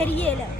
தெரியல.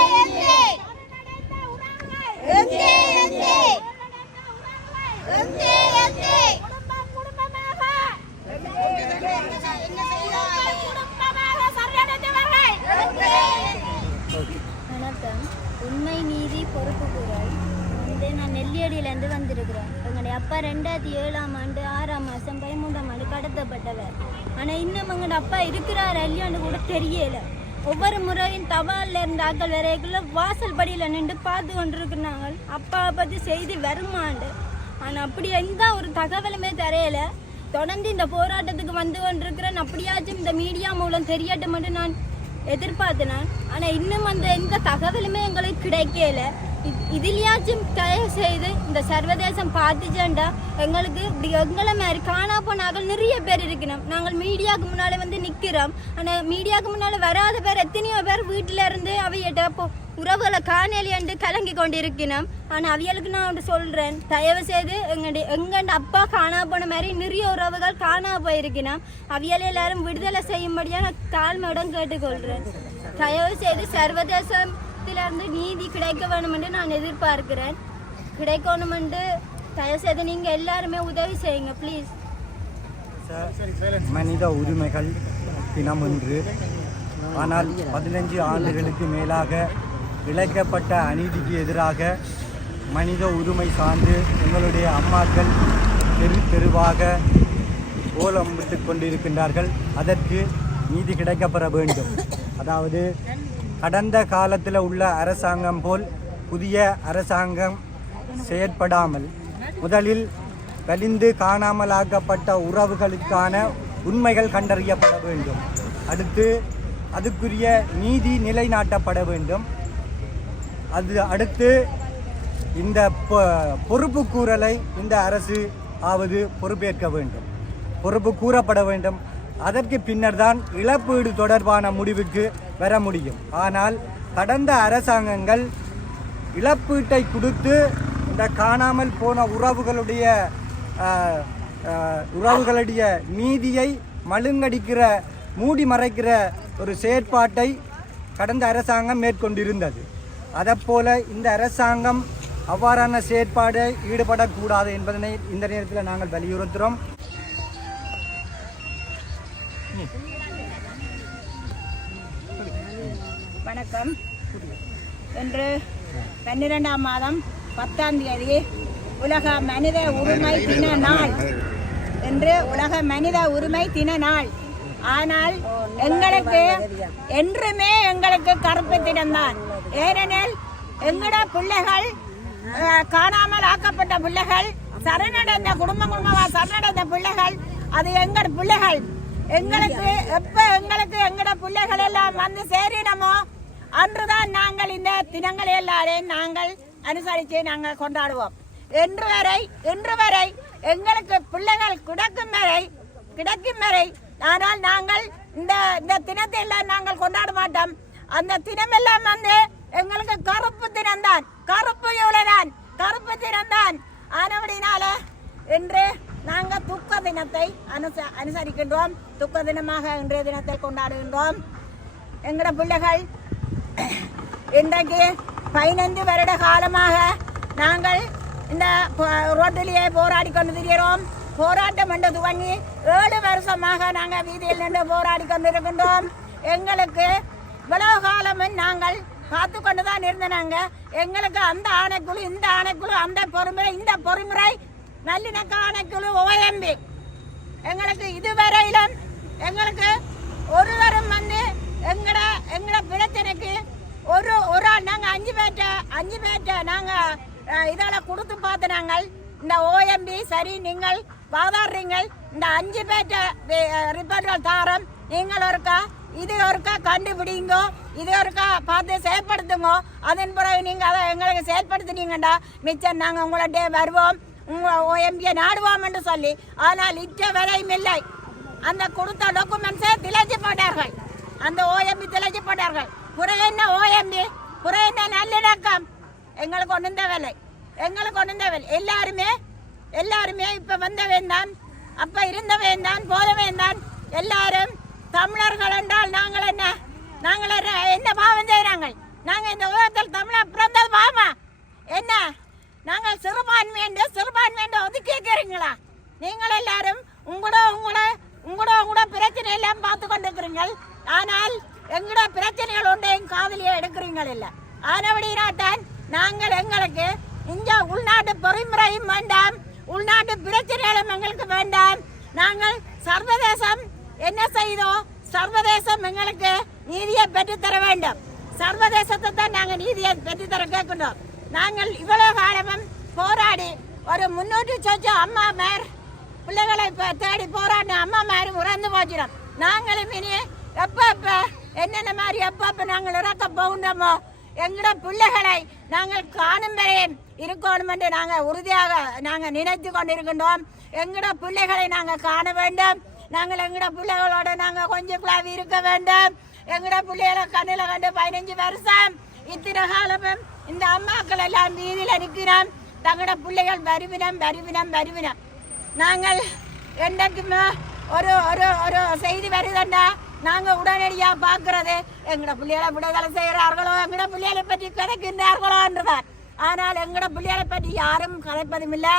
வந்து வந்திருக்கிறேன். எங்களுடைய அப்பா ரெண்டாயிரத்தி ஏழாம் ஆண்டு ஆறாம் மாதம் பதிமூன்றாம் ஆண்டு கடத்தப்பட்டவர். ஆனால் இன்னும் எங்களோட அப்பா இருக்கிறார் இல்லையான்னு கூட தெரியல. ஒவ்வொரு முறையும் தபாலில் இருந்த ஆக்கள் வரைக்குள்ள வாசல் படியில் நின்று பார்த்து கொண்டிருக்கிறாங்க அப்பாவை பற்றி செய்தி வருமாண்டு. ஆனால் அப்படி எந்த ஒரு தகவலுமே தெரியல. தொடர்ந்து இந்த போராட்டத்துக்கு வந்து கொண்டிருக்கிறேன். அப்படியாச்சும் இந்த மீடியா மூலம் தெரியட்டும் மட்டும் நான் எதிர்பார்த்தினான் ஆனால் இன்னும் அந்த எந்த தகவலுமே எங்களுக்கு கிடைக்கல. இதுலயாச்சும் தயவு செய்து இந்த சர்வதேசம் பார்த்துச்சேன்டா எங்களுக்கு இப்படி எங்களை மாதிரி காணா போனாக்கள் நிறைய பேர் இருக்கணும் நாங்கள் மீடியாவுக்கு முன்னாலே வந்து நிற்கிறோம் ஆனால் மீடியாவுக்கு முன்னால் வராத பேர் எத்தனையோ பேர் வீட்டில் இருந்து அவையிட்ட இப்போ உறவுகளை காணலியாண்டு கலங்கி கொண்டிருக்கணும் ஆனால் அவியலுக்கு நான் ஒன்று சொல்கிறேன் தயவு செய்து எங்களுடைய எங்கண்ட அப்பா காணா போன மாதிரி நிறைய உறவுகள் காணா போயிருக்கணும் அவியல் எல்லாரும் விடுதலை செய்யும்படியாக நான் தாழ்மையுடன் கேட்டுக்கொள்கிறேன் தயவு செய்து சர்வதேசம் சர்வதேசத்திலிருந்து நீதி கிடைக்க வேணுமென்று நான் எதிர்பார்க்கிறேன். கிடைக்கணும் என்று தயவு செய்து நீங்க எல்லாருமே உதவி செய்யுங்க ப்ளீஸ் மனித உரிமைகள் தினம் என்று ஆனால் பதினஞ்சு ஆண்டுகளுக்கு மேலாக இழைக்கப்பட்ட அநீதிக்கு எதிராக மனித உரிமை சார்ந்து எங்களுடைய அம்மாக்கள் தெரு தெருவாக ஓலமிட்டு கொண்டிருக்கின்றார்கள். அதற்கு நீதி கிடைக்கப்பெற வேண்டும். அதாவது கடந்த காலத்தில் உள்ள அரசாங்கம் போல் புதிய அரசாங்கம் செயற்படாமல் முதலில் கலிந்து காணாமலாக்கப்பட்ட உறவுகளுக்கான உண்மைகள் கண்டறியப்பட வேண்டும். அடுத்து அதுக்குரிய நீதி நிலைநாட்டப்பட வேண்டும். அது அடுத்து இந்த பொ- பொறுப்புக்கூறலை இந்த அரசு ஆவது பொறுப்பேற்க வேண்டும். பொறுப்பு கூறப்பட வேண்டும். அதற்கு பின்னர் தான் இழப்பீடு தொடர்பான முடிவுக்கு வர முடியும். ஆனால் கடந்த அரசாங்கங்கள் இழப்பீட்டை கொடுத்து இந்த காணாமல் போன உறவுகளுடைய உறவுகளுடைய நீதியை மழுங்கடிக்கிற மூடி மறைக்கிற ஒரு செயற்பாட்டை கடந்த அரசாங்கம் மேற்கொண்டிருந்தது. அதைப்போல இந்த அரசாங்கம் அவ்வாறான செயற்பாடு ஈடுபடக்கூடாது என்பதனை இந்த நேரத்தில் நாங்கள் வலியுறுத்துகிறோம். வணக்கம். இன்று பன்னிரெண்டாம் மாதம் பத்தாம் தேதி உலக மனித உரிமை தின நாள். என்று உலக மனித உரிமை தின நாள். ஆனால் எங்களுக்கு என்றுமே எங்களுக்கு கருப்பு தினம்தான் ஏனெனில் எங்களோட பிள்ளைகள் காணாமல் ஆக்கப்பட்ட பிள்ளைகள் சரணடைந்த குடும்ப குடும்பமாக சரணடைந்த பிள்ளைகள் அது எங்களோட பிள்ளைகள். எங்களுக்கு எப்ப எங்களுக்கு எங்கட பிள்ளைகள் எல்லாம் வந்து சேரிடமோ அன்றுதான் நாங்கள் இந்த தினங்கள் எல்லாரையும் நாங்கள் அனுசரித்து நாங்கள் கொண்டாடுவோம். என்று வரை இன்று வரை எங்களுக்கு பிள்ளைகள் கிடக்கும் வரை கிடைக்கும் வரை ஆனால் நாங்கள் இந்த இந்த தினத்தை எல்லாம் நாங்கள் கொண்டாட மாட்டோம். அந்த தினமெல்லாம் வந்து எங்களுக்கு கருப்பு தினம்தான். கருப்பு இவ்வளவுதான். கருப்பு தினம்தான். ஆனபடினால இன்று நாங்கள் துக்க தினத்தை அனுச அனுசரிக்கின்றோம். துக்க தினமாக இன்றைய தினத்தை கொண்டாடுகின்றோம். எங்களோட பிள்ளைகள் இன்றைக்கு பதினைந்து வருட காலமாக நாங்கள் இந்த ரோட்டிலேயே போராடி கொண்டு திரிகிறோம் போராட்டம் என்று துவங்கி ஏழு வருஷமாக நாங்கள் வீதியில் நின்று போராடி கொண்டிருக்கின்றோம். எங்களுக்கு இவ்வளவு காலமும் நாங்கள் காத்து கொண்டு தான் இருந்தனாங்க. எங்களுக்கு அந்த ஆணைக்குழு இந்த ஆணைக்குழு அந்த பொறுமுறை இந்த பொறுமுறை நல்லிணக்க ஆணைக்குழு ஓஎம்பி எங்களுக்கு இதுவரையிலும் எங்களுக்கு ஒருவரும் வந்து எங்கட எங்கட பிரச்சனைக்கு ஒரு ஒரு ஆள் நாங்கள் அஞ்சு பேர்ட்ட அஞ்சு பேர்ட்ட நாங்கள் இதால் கொடுத்து பார்த்து நாங்கள் இந்த ஓஎம்பி சரி நீங்கள் வாதாடுறீங்கள். இந்த அஞ்சு பேர்ட்ட ரிப்போர்ட்டில் தாரம். நீங்கள் ஒருக்கா இது ஒருக்கா கண்டுபிடிங்க இது ஒருக்கா பார்த்து செயற்படுத்துங்க. அதன் பிறகு நீங்கள் அதை எங்களுக்கு செயற்படுத்தினீங்கடா. மிச்சம் நாங்கள் உங்கள்கிட்ட வருவோம். உங்கள் ஓஎம்பியை நாடுவோம் என்று சொல்லி. ஆனால் இற்ற விலையும் இல்லை. அந்த கொடுத்த டாக்குமெண்ட்ஸை திளைச்சு போட்டார்கள். அந்த ஓஎம்பி திளைச்சு போட்டார்கள். புற என்ன ஓஎம்பி புற என்ன நல்லிணக்கம் எங்களுக்கு ஒன்றும் தேவையில்லை எங்களுக்கு ஒன்றும் தேவையில்லை எல்லாருமே எல்லாருமே இப்போ வந்த வேண்டான் அப்போ இருந்த வேண்டான் போத வேண்டான் எல்லாரும் தமிழர்கள் என்றால் நாங்கள் என்ன நாங்கள் என்ன- பாவம் செய்கிறாங்க நாங்கள் இந்த உலகத்தில் தமிழர் பிறந்தது பாவமா என்ன நாங்கள் சிறுபான்மை என்று ஒதுக்கி வைக்கிறீங்களா நீங்கள் எல்லாரும் உங்களோட உங்களோட உங்களோட உங்களோட பிரச்சனை எல்லாம் பார்த்து கொண்டிருக்கிறீங்கள் ஆனால் எங்கட பிரச்சனைகள் உண்டு ஒன்றையும் காதலியை எடுக்கிறீங்கள் இல்லை. ஆனபடினால்தான் நாங்கள் எங்களுக்கு இந்த உள்நாட்டு பொறிமுறையும் வேண்டாம் உள்நாட்டு பிரச்சனைகளும் எங்களுக்கு வேண்டாம். நாங்கள் சர்வதேசம் என்ன செய்தோம் சர்வதேசம் எங்களுக்கு நீதியை பெற்றுத்தர வேண்டும். சர்வதேசத்தை தான் நாங்கள் நீதியை பெற்றுத்தர கேட்கின்றோம். நாங்கள் இவ்வளோ காலமும் போராடி ஒரு முன்னூற்றி சொச்சம் அம்மா மேர் பிள்ளைகளை தேடி போராடின அம்மா மேரும் உறந்து போச்சிடும் நாங்களும் இனி எப்போ இப்போ என்னென்ன மாதிரி எப்ப எப்ப நாங்கள் இறக்க போகின்றோமோ எங்களோட பிள்ளைகளை நாங்கள் காணும் வரையும் இருக்கணும் என்று நாங்கள் உறுதியாக நாங்கள் நினைத்து கொண்டிருக்கின்றோம். எங்களோட பிள்ளைகளை நாங்கள் காண வேண்டும். நாங்கள் எங்களோட பிள்ளைகளோட நாங்கள் கொஞ்சம் குழாவி இருக்க வேண்டும். எங்களோட பிள்ளைகளை கண்ணில் கண்டு பதினஞ்சு வருஷம் இத்தனை காலமும் இந்த அம்மாக்கள் எல்லாம் வீதியில் நிற்கிறோம் தங்களோட பிள்ளைகள் வருவினம் வருவினம் வருவினம். நாங்கள் என்றைக்குமே ஒரு ஒரு ஒரு செய்தி வருதுண்டா நாங்கள் உடனடியாக பார்க்கறது எங்களோட பிள்ளைகளை விடுதலை செய்கிறார்களோ எங்களோட பிள்ளைகளை பற்றி கிடைக்கின்றார்களோ என்றுதான். ஆனால் எங்களோட பிள்ளைகளை பற்றி யாரும் கதைப்பதும் இல்லை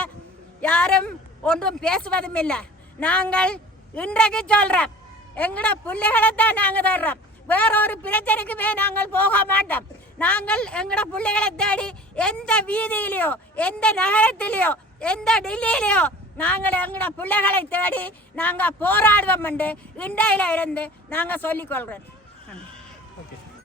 யாரும் ஒன்றும் பேசுவதும் இல்லை நாங்கள் இன்றைக்கு சொல்கிறோம் எங்களோட பிள்ளைகளை தான் நாங்கள் தர்றோம் வேறொரு பிரச்சனைக்குமே நாங்கள் போக மாட்டோம். நாங்கள் எங்களோட பிள்ளைகளை தேடி எந்த வீதியிலையோ எந்த நகரத்திலேயோ எந்த டெல்லியிலையோ நாங்கள் எங்களோட பிள்ளைகளை தேடி நாங்கள் போராடுவோம் என்று இண்டையில இருந்து நாங்கள் சொல்லிக்கொள்கிறோம்.